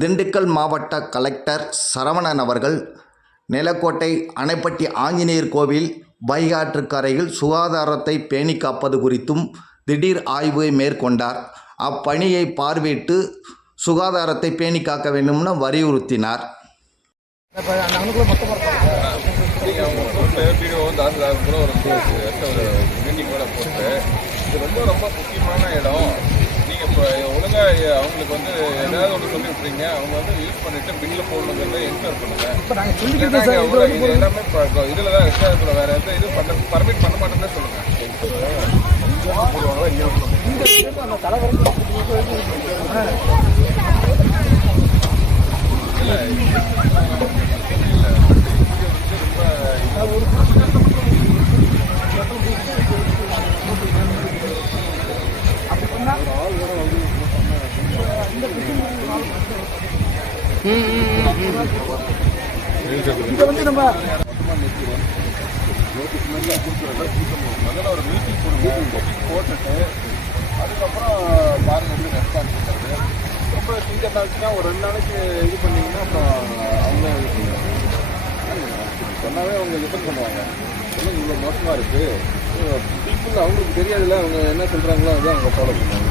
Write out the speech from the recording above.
திண்டுக்கல் மாவட்ட கலெக்டர் சரவணன் அவர்கள் நிலக்கோட்டை அணைப்பட்டி ஆஞ்சநேயர் கோவில் வைகாற்றுக்கரையில் சுகாதாரத்தை பேணி காப்பது குறித்தும் திடீர் ஆய்வை மேற்கொண்டார். அப்பணியை பார்வையிட்டு சுகாதாரத்தை பேணி காக்க வேண்டும்னு வலியுறுத்தினார். கூட ஒரு போட்டு இது ரொம்ப ரொம்ப முக்கியமான இடம் அவங்களுக்கு வந்து ஏதாவது ஒன்று சொல்லி விட்றீங்க அவங்க வந்து யூஸ் பண்ணிட்டு பில்லில் போடணுங்கிறத என்கொயர் பண்ணுங்க. எல்லாமே இதில் தான் இதில் வேறு எந்த இது பண்ண பர்மிட் பண்ண மாட்டேன்னு சொல்லுங்கள் தலைவருக்கு இதை வந்து நம்ம முதல்ல ஒரு மீட்டிங் கொடுங்க மீட்டிங் போட்டுட்டு அதுக்கப்புறம் பாருங்க எப்படி ரெஸ்பான்ஸ் பண்ணுறது ரொம்ப சீக்கிரம் ஆச்சுன்னா ஒரு ரெண்டு நாளைக்கு இது பண்ணீங்கன்னா அப்புறம் அவங்க இது சொன்னாவே அவங்க டிபெண்ட் பண்ணுவாங்க சொல்லுங்க இவ்வளோ மோசமாக இருக்குது பீப்புள் அவங்களுக்கு தெரியாதுல்ல அவங்க என்ன சொல்கிறாங்களோ அதுதான் அவங்க ஃபாலோ பண்ணுவாங்க